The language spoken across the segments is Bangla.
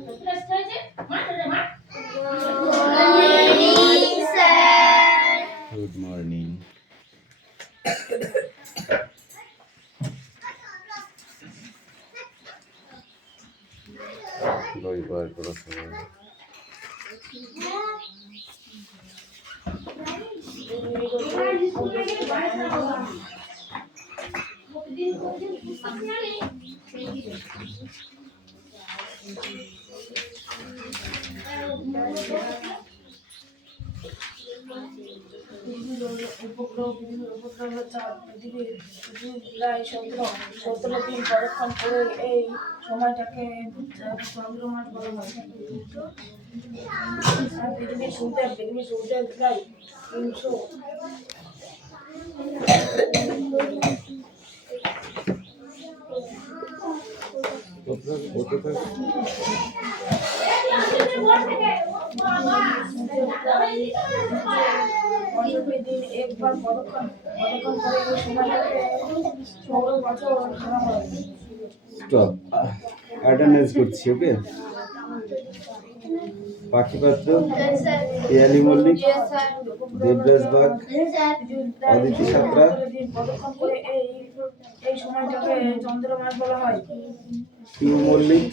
Good morning. রবিবার করে সবাই প্রায় 17 দিন পরক্ষণ করে এই সময়টাকে চন্দ্রমাস বলা হয়। পৃথিবীর সূর্যের প্রায় 300 দিন একবার পরক্ষণ করে এই সময়টাকে 16 বছর ধরা হয়। স্টপ অ্যাটেন্ডেন্স করছি ওকে পাখিপাত্র পিয়ালি মল্লিক দেবরাজ বাগ অদিতি সাঁতরা পরক্ষণ করে এই সময়টাকে চন্দ্রমাস বলা হয়। পিউ মল্লিক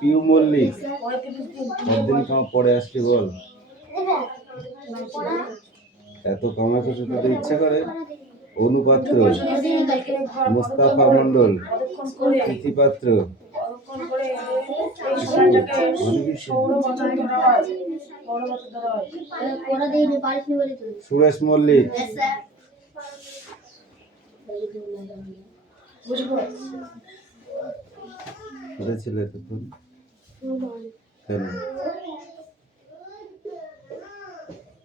35 দিন একদিন কম পরে আসলি বল এত কামাই করতে তোদের ইচ্ছা করে অনুপাত্র মোস্তাফা মন্ডল তিথিপাত্র সুরেশ মল্লিক কোথায় ছিল এতক্ষণ কেন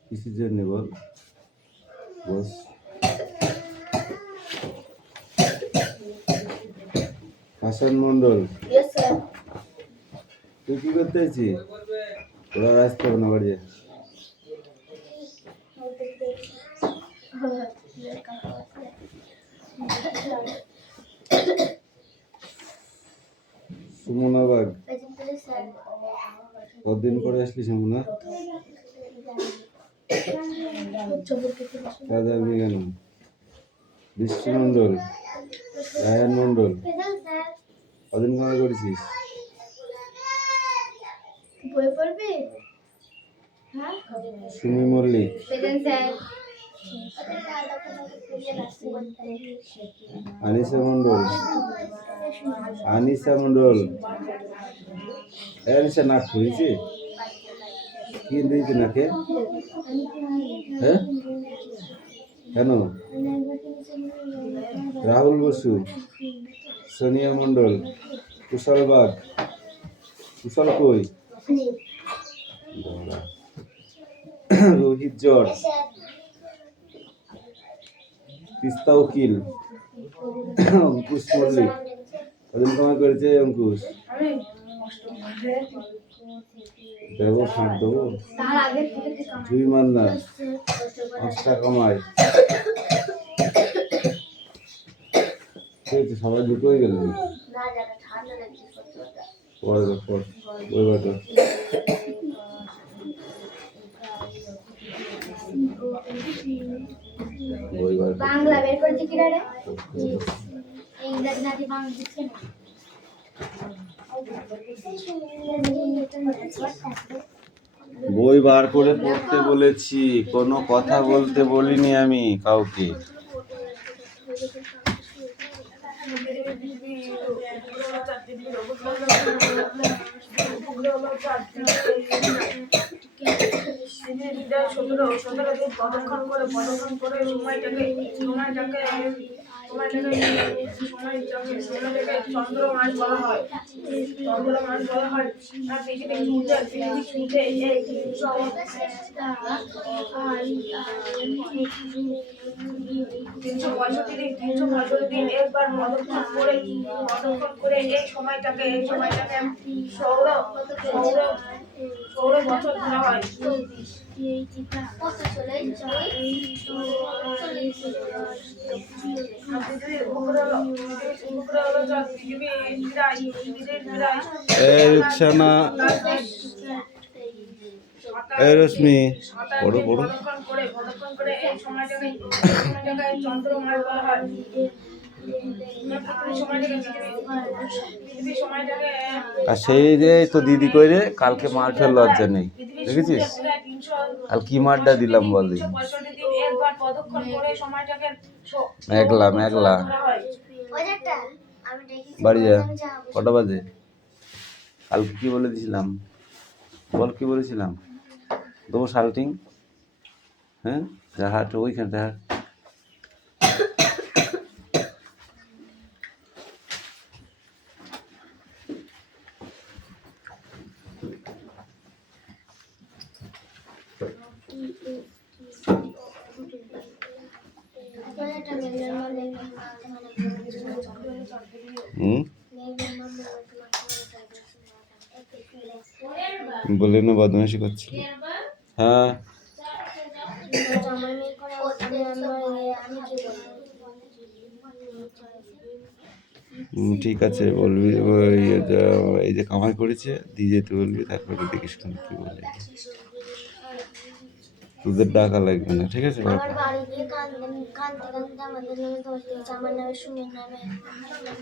কিসের জন্য বল বস হাসান মন্ডল তুই কি করতে আছিস ওরা আসতে হবে না বাড়ি সুমনা বাগ কতদিন পরে আসলি সুমনা দাদা আমি কেন বৃষ্টি মন্ডল রায়ন মন্ডল কদিন কামাই করেছিস সুমি মল্লিক আনিসা মন্ডল আনিসা নাক হয়েছে কি দিয়েছে নাকে হ্যাঁ কেন রাহুল বসু সোনিয়া মন্ডল কুশল বাগ কুশল কই রোহিত জর্জ তিস্তা উকিল অঙ্কুশ মল্লিক কদিন কামাই করেছে অঙ্কুশ দেবো ফাঁক দেবো জুই মান্না 5 টাকা কামাই সবাই দুটো হয়ে গেল বাংলা বের করে দিকি রে ইংরেজি নাকি বাংলা দিচ্ছে না বই বার করে পড়তে বলেছি কোনো কথা বলতে বলিনি আমি কাউকে পদক্ষণ করে সময়টাকে চন্দ্রমাস বলা হয়। আর পৃথিবীর সূর্যে এই 365 দিন একবার পদক্ষণ করে এই সময়টাকে সৌর বছর ধরা হয়। পৃথিবীর এই রুকসানা, এই রশ্মি, পড়ো পড়ো। কতক্ষণ করে এই সময়টাকে চন্দ্রমাস বলা হয়। পৃথিবীর সময়টাকে আর সেই যে তো দিদি কইরে কালকে মার খেয়ে লজ্জা নেই, দেখেছিস? কাল কি মারটা দিলাম বল দেখি। 65 দিন একবার প্রদক্ষিণ করে সময়টাকে মেঘলা মেঘলা। বাড়ি যা, কটা বাজে? কালকে কি বলে দিয়েছিলাম বল, কি বলেছিলাম? দেবো শাল্টিং, হ্যাঁ যা হাট ওইখানটা হাট। বলে না বদমাইশি করছি। হ্যাঁ ঠিক আছে বলবি, ওই এই যে কামাই করেছে দিয়ে যেতে বলবি, তারপরে দেখিস কেন কি বলে। তোদের ডাকা লাগবে না, ঠিক আছে?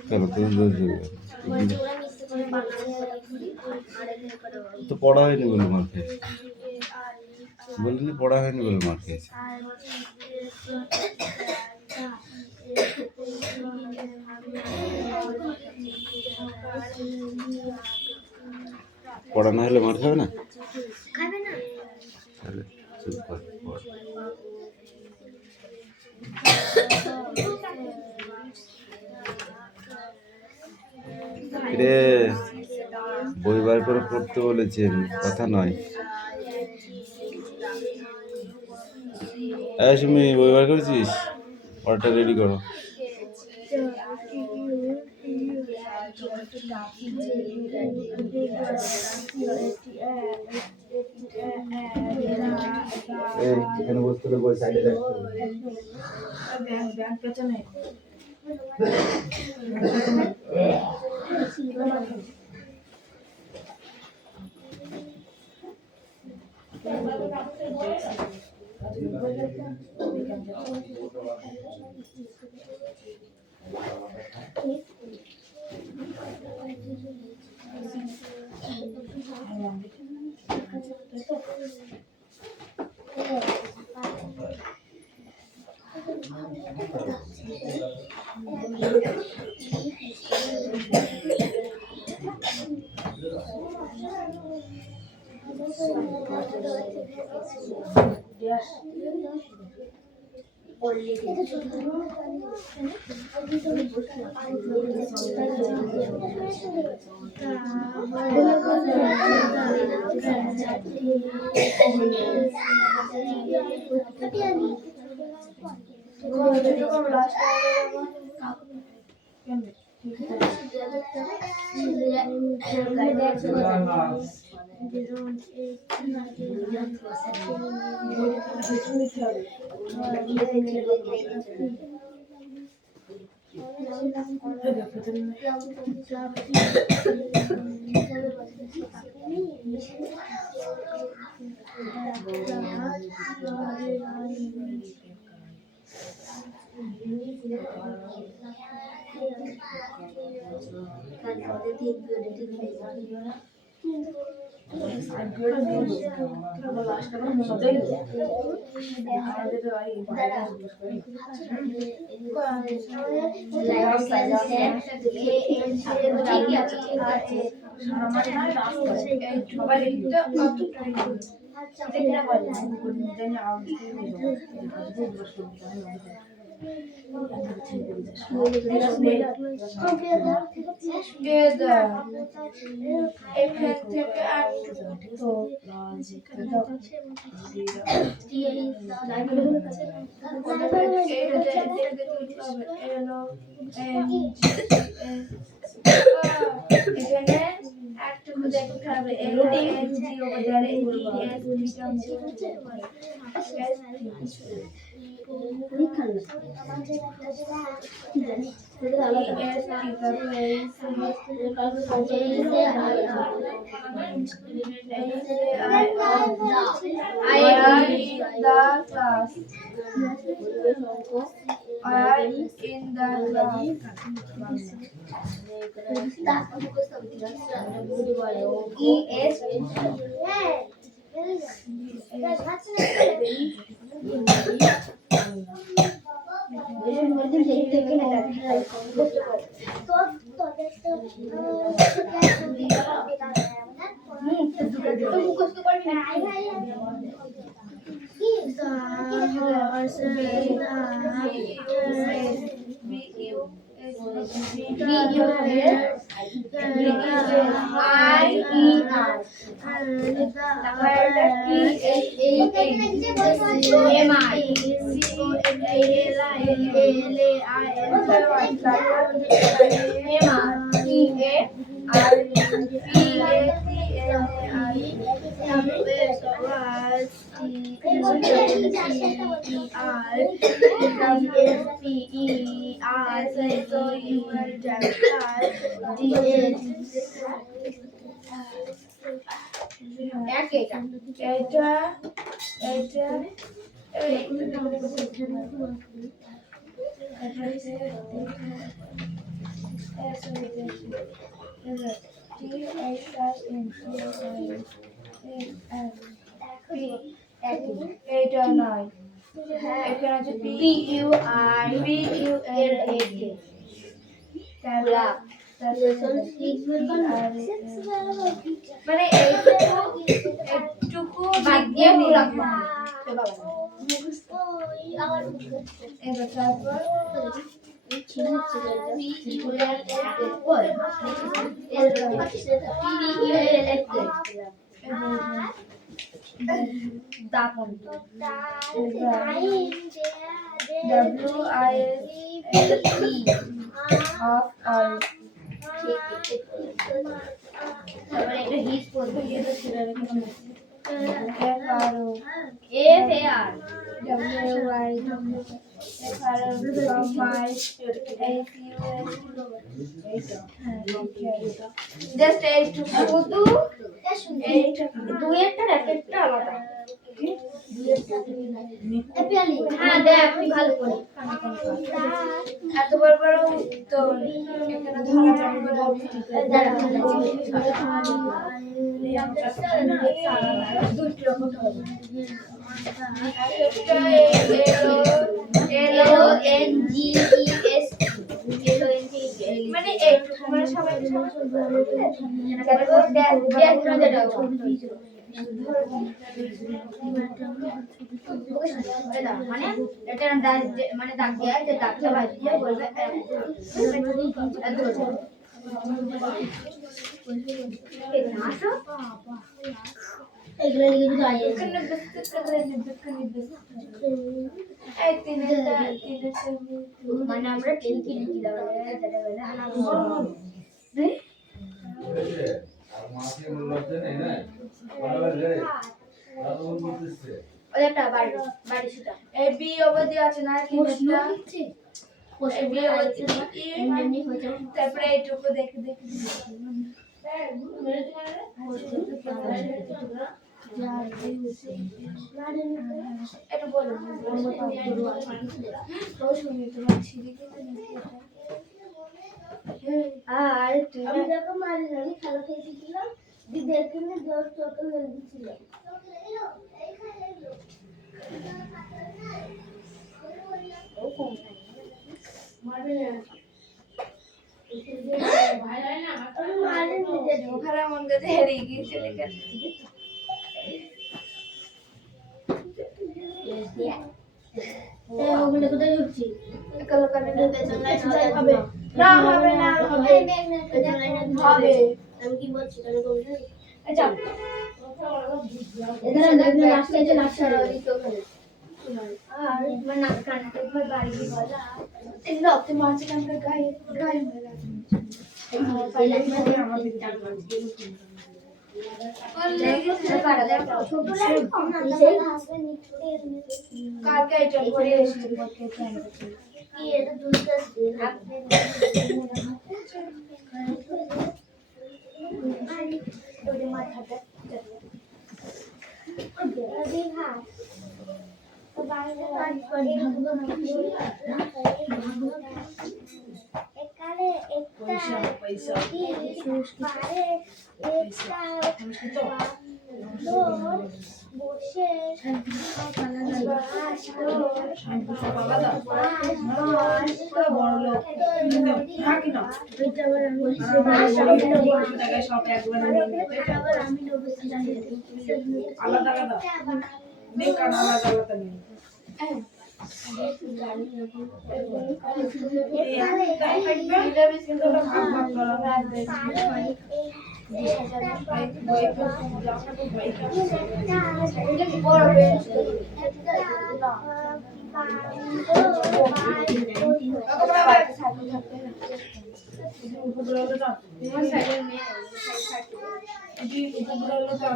কেন তোদের দোষ দেবে? তো পড়া হয়নি বলে মার খেয়েছে, বললি পড়া হয়নি বলে মার খেয়েছে। পড়া না হলে মার খাবে না? তাহলে চুপ কর, পড়। রে বই বার করে পড়তে বলেছেন, কথা নয়। সুমি বই বার করেছিস? পড়াটা রেডি করো। এখানে বসতে হবে, বই সাইডে রাখতে হবে। ব্যাগ পেছনে দেখো খাবে LNG over there এটা নয় এখানে আছে মানে এইটুকু বাদ দিয়ে এবার তারপর দাপন WISLE of all তারপরে একটা হিট করবে এটা ছেড়ে রেখে FRO FAR WY FRO from my just এইটুকু শুধু এইটুকু দুইটা একটা আলাদা হ্যাঁ দেখ ভালো করে এত বড় বড় তো এখানে ধরা মানে এইটুকু মানে সবাই মানে এটা মানে দাগ দেওয়া যে দাগটা বাজিয়ে বলবে মানে আমরা টেন কিনেছিলাম ওটা বাড়ি বাড়ি সেটা এই বি অবধি আছে না কি এটা এই বি অবধি এমনি হচ্ছে তারপরে এইটুকু দেখে দেখে এটা বলো আর আমি যখন মারি আমি খেলা খেলছিলাম দিদের কিনে জোর চোখে মেরে দিচ্ছিলাম ওখানে মন করে হেরিয়ে গিয়েছে ওগুলো কোথায় ঢুকছি হবে না হবে না হবে হবে আমি কি বলছি তাহলে বলবি আচ্ছা এখানে দেখলে রাস্তা আছে রাস্তা দিতে ওখানে আর মানে নাক কানতে একবার বাড়ি গলা এগুলো আপনি মাঝে কানতে গায়ে গায়ে মেলা এই লাইন আমাদের চার পাঁচ কালকে এটা করে এসেছি আলাদা আলাদা নেই, কারণ আলাদা আলাদা নেই। ভাগ ভাগ করা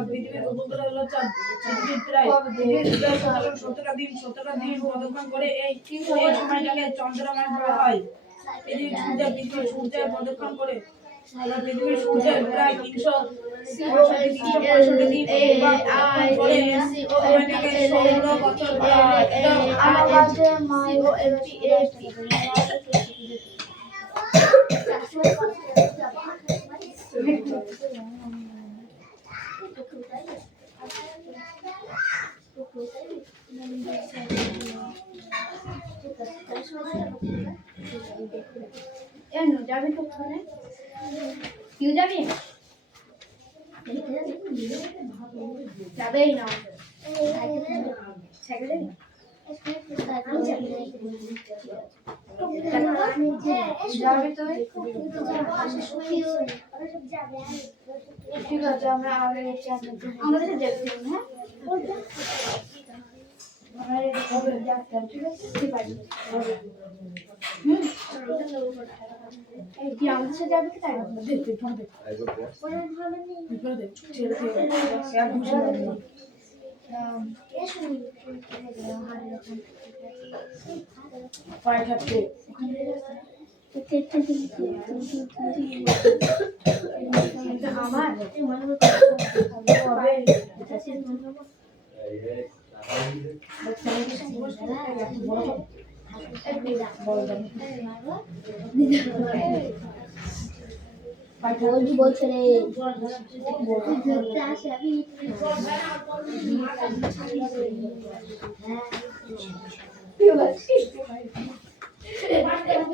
পৃথিবীর উপগ্রহ হলো চাঁদ। পৃথিবীর প্রায় 17টা দিন প্রদক্ষিণ করে এই সময়টাকে চন্দ্রমাস বলা হয়। পৃথিবীর সূর্যের প্রদক্ষিণ করে পৃথিবীর সূর্যের প্রায় 365 দিন প্রদক্ষিণ করে সময়টাকে সৌর বছর বলা হয়। যাবি তো তুই যাবি যাবেই না যাবি তুই? ঠিক আছে, আমরা আগে আমাদের দেখতে হ্যাঁ আমরা রেডি করে যাচ্ছি, ঠিক আছে? ঠিক আছে। এই কি আমাদের সাথে যাবে কি তাই দেখতে ফোন দে বিপদ দে ছেড়ে দে এক ঘুষি মারবি পায়ে থাকতে আমার বলছে রে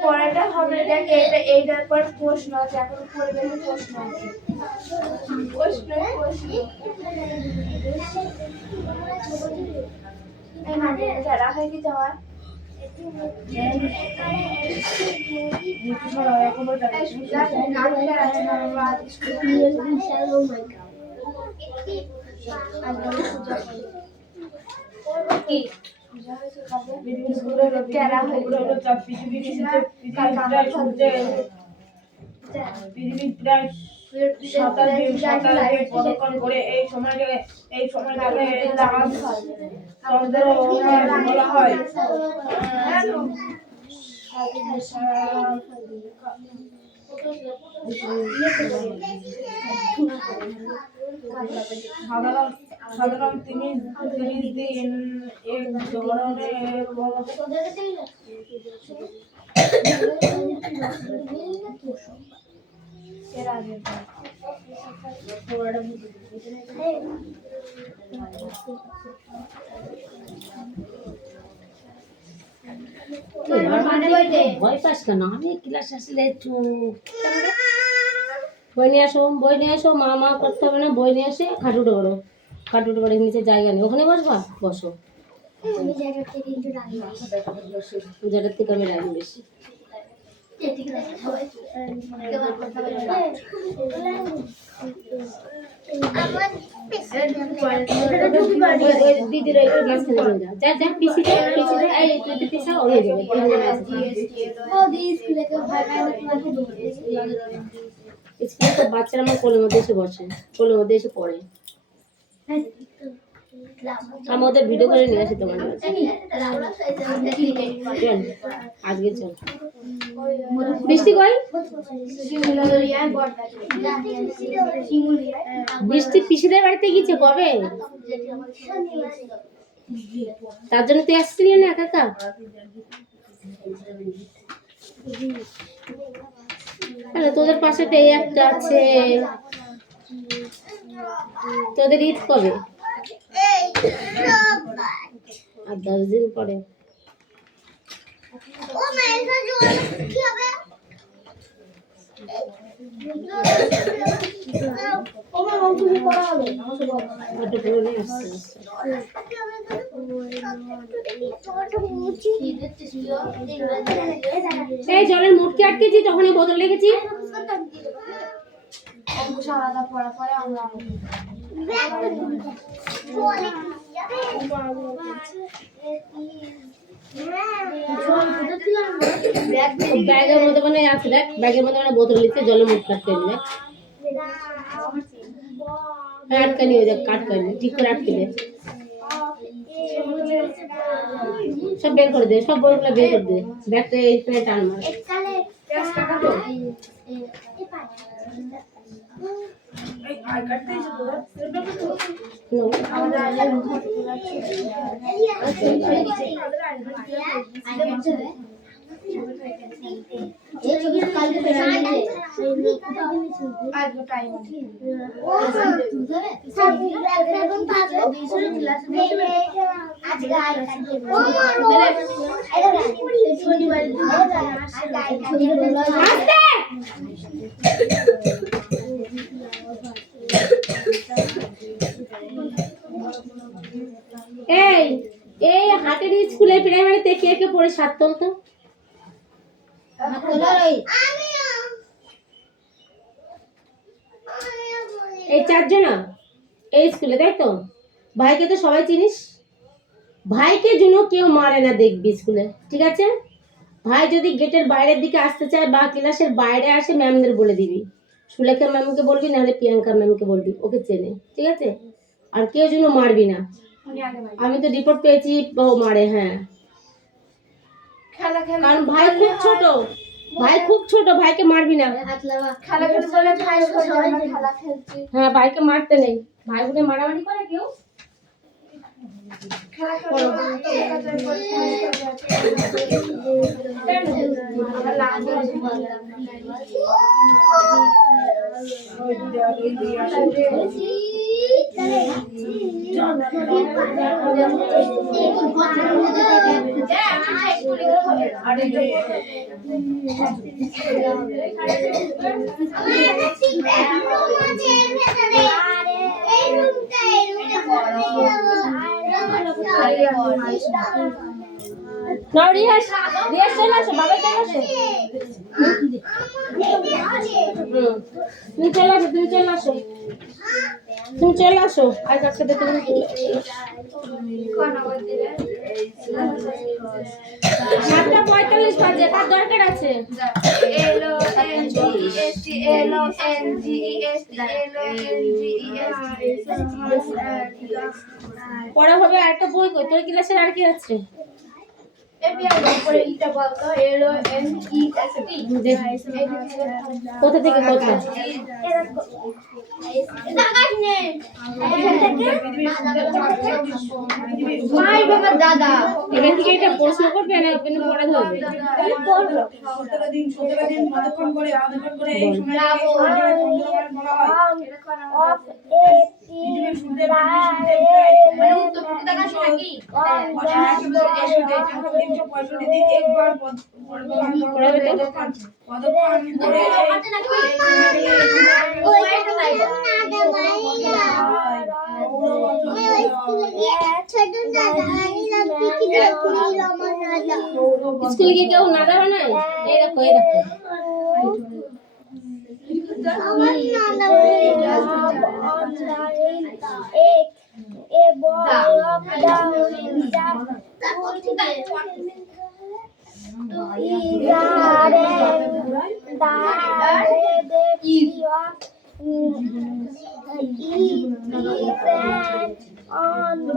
পরেরটা হবে দেখ, এইটার পর প্রশ্ন আছে, এখন পরিবেশের প্রশ্ন আছে। এই মানে যারা হয় কি যাওয়ার পৃথিবীর প্রায় 27 দিন প্রদক্ষিণ করে এই সময়টাকে চাঁদ চন্দ্র বলা হয়। সাধারণ 30 দিন এক ধরনের ভয় পাস কেন? আমি ক্লাস আসলে একটু বই নিয়ে আসো মা মা করতে হবে না, বই নিয়ে এসে খাটুটো করো, খাটুটো করে নিচে জায়গা নেই, ওখানে বসবা, বসো। জায়গার থেকে আমি রাখি বেশি। দিদির মাঝখানে চলে যাও, যা যা পিছিয়ে এই তুই পিছাও হয়ে যাবে। স্কুলে তো বাচ্চারা আমার কোলের মধ্যে এসে বসে, কোলের মধ্যে এসে পড়ে। আমি ওদের ভিডিও করে নিয়ে আসি তোমার কাছে। চল আজকে চল। বৃষ্টি কই? বৃষ্টি পিসিদের বাড়িতে গিয়েছে কবে? তার জন্য তুই আসছিলি না একা একা? আরে তোদের পাশে তো এই একটা আছে। তোদের ঈদ কবে? আর 10 দিন পরে। এই জলের মুটকি আটকেছি, তখন বোতল লেগেছি। ব্যাগের মধ্যে মানে আছে, দেখ ব্যাগের মধ্যে মানে বোতল লিখছে, জলের মুটকি আটকে দেখ, আটকানি হয়ে যাক, কাটকানি ঠিক করে আটকে দে। সব বের করে দে, সব বইগুলো বের করে দে, ব্যাগটা এই টান মার। এই এই হাটের স্কুলে প্রাইমারিতে কে কে পড়ে সাত তো? এই 4 জন এই স্কুলে, তাই তো? ভাইকে তো সবাই চিনিস। ভাইকে যেন কেউ মারে না দেখবি স্কুলে, ঠিক আছে? ভাই যদি গেটের বাইরের দিকে আসতে চায় বা ক্লাসের বাইরে আসে, ম্যামদের বলে দিবি, সুলেখা ম্যামকে বলবি, নাহলে প্রিয়াঙ্কা ম্যামকে বলবি, ওকে চেনে, ঠিক আছে? আর কেউ যেন মারবি না। আমি তো রিপোর্ট পেয়েছি ও মারে। হ্যাঁ, কারণ ভাই খুব ছোট, ভাই খুব ছোট, ভাইকে মারবি না। হ্যাঁ, ভাইকে মারতে নেই, ভাই বোনে মারামারি করে কেউ। না রিয়াস, রিয়াস চলে আসো, বাবা চলে আসো। তুমি চলে আসো, তুমি চলে আসো, তুমি চলে আসো। আর কাছে দেখতে 7:45 বাজে, কার দরকার আছে? পড়া হবে। একটা বই কই তোর ক্লাসের? আর কি আছে? কোথা থেকে কোথা? দাদা এখান থেকে এটা প্রশ্ন করবে না আপনি পড়া ধরবে? 17 দিন কতক্ষণ করে আধঘন্টা করে এই সময়টাকে বলা হয়। পৃথিবীর সূর্যের মানে উত্তর পূর্ব নাকি 365 দিন একবার কতক্ষণ করে স্কুলে গিয়ে কেউ নাদা বানায়? এই দেখো, এই দেখো, sand on the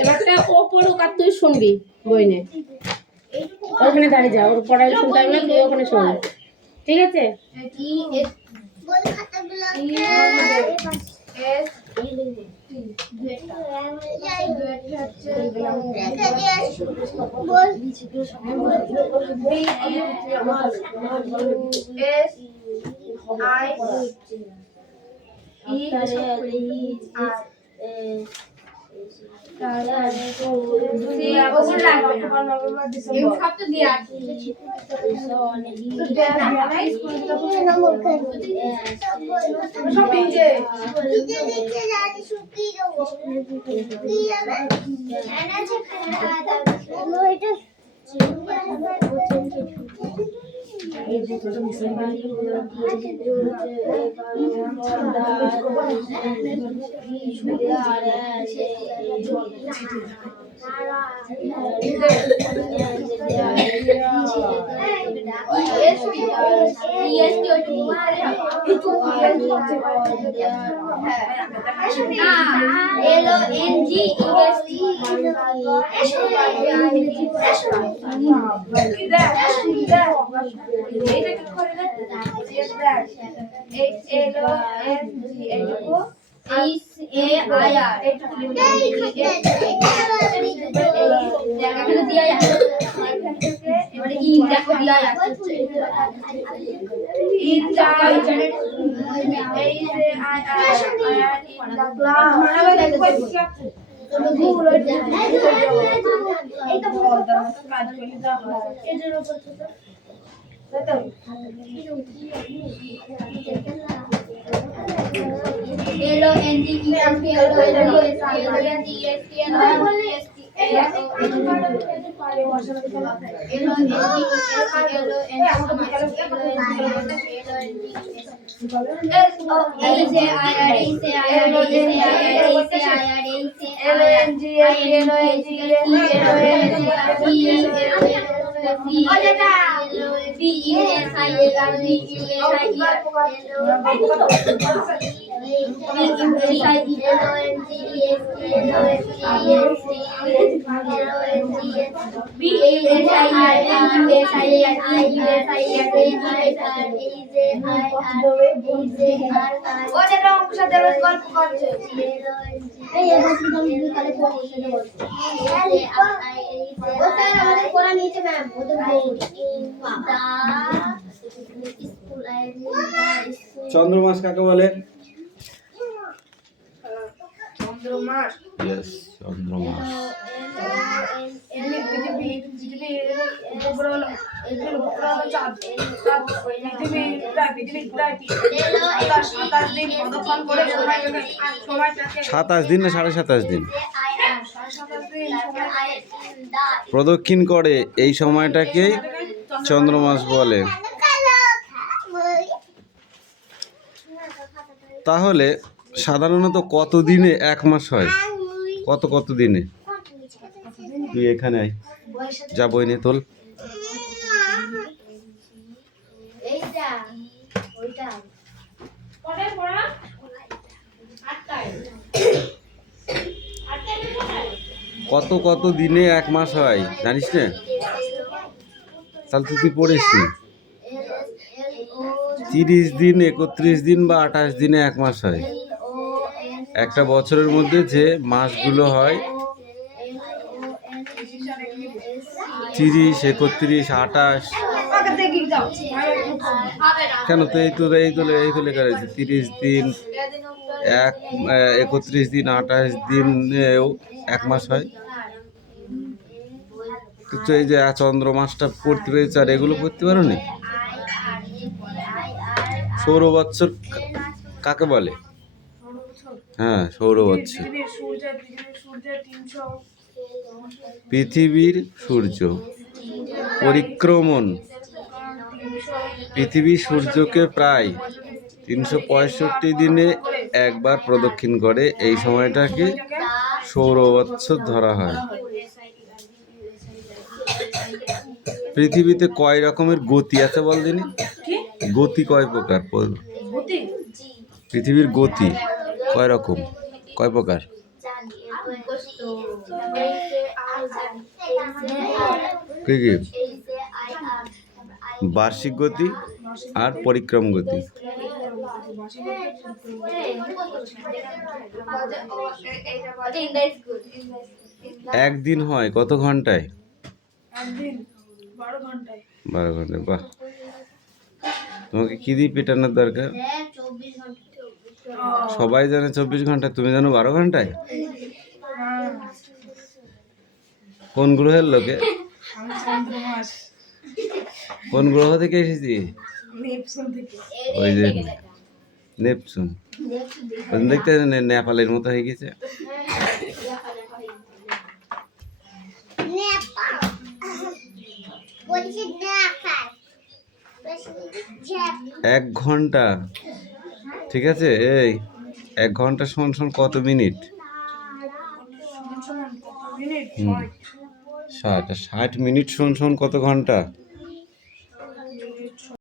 এবারটা ও পড়ুক আর তুই শুনবি বই নে। ওখানে দাঁড়িয়ে যা, ওর পড়াই শুনতে হবে না, তুই ওখানে শোন, ঠিক আছে? চন্দ্রমাস কাকে বলে? চন্দ্রমাস ইয়েস, চন্দ্রমাস। সাতাশ দিন না 27.5 দিন প্রদক্ষিণ করে, এই সময়টাকে চন্দ্রমাস বলে। তাহলে সাধারণত কত দিনে 1 মাস হয়? কত দিনে? তুই এখানে আয়, যা বই নে তোল। কত দিনে 1 মাস হয় জানিস না? তাহলে তুই পড়িস নি। 30 দিন, 31 দিন বা 28 দিনে 1 মাস হয়। একটা বছরের মধ্যে যে মাসগুলো হয় 30, 31, 28। কেন তো এই তো লেখা রয়েছে 30 দিন, 31 দিন, 28 দিনেও 1 মাস হয়। কিন্তু এই যে চন্দ্রমাসটা পড়তে পেরেছে আর এগুলো পড়তে পারো নি? সৌর বৎসর কাকে বলে? হ্যাঁ, সৌর বৎসর। পৃথিবীর সূর্য পরিক্রমণ, পৃথিবী সূর্যকে প্রায় 365 দিনে একবার প্রদক্ষিণ করে, এই সময়টাকে সৌর বৎসর ধরা হয়। পৃথিবীতে কয় রকমের গতি আছে বল দিনি? গতি কয় প্রকার? গতি পৃথিবীর গতি কয় রকম, কয় প্রকার? কি কি? বার্ষিক গতি আর পরিক্রম গতি। একদিন হয় কত ঘন্টায়? একদিন 12 ঘন্টায়। 12 ঘন্টায়। বাহ, তোমাকে কি দিয়ে পেটানোর দরকার? সবাই জানে 24 ঘন্টা, তুমি জানো 12 ঘন্টায়? কোন গ্রহের লোকে? আমি চন্দ্রমাস কোন গ্রহ থেকে এসেছি? নেপচুন থেকে। ওই যে নেপচুন। ওদিন দেখতে নেপালের মতো হয়ে গেছে। এক ঘন্টা, ঠিক আছে? এই 1 ঘন্টা সমান কত মিনিট? সমান কত মিনিট? 60। 60 মিনিট সমান কত ঘন্টা?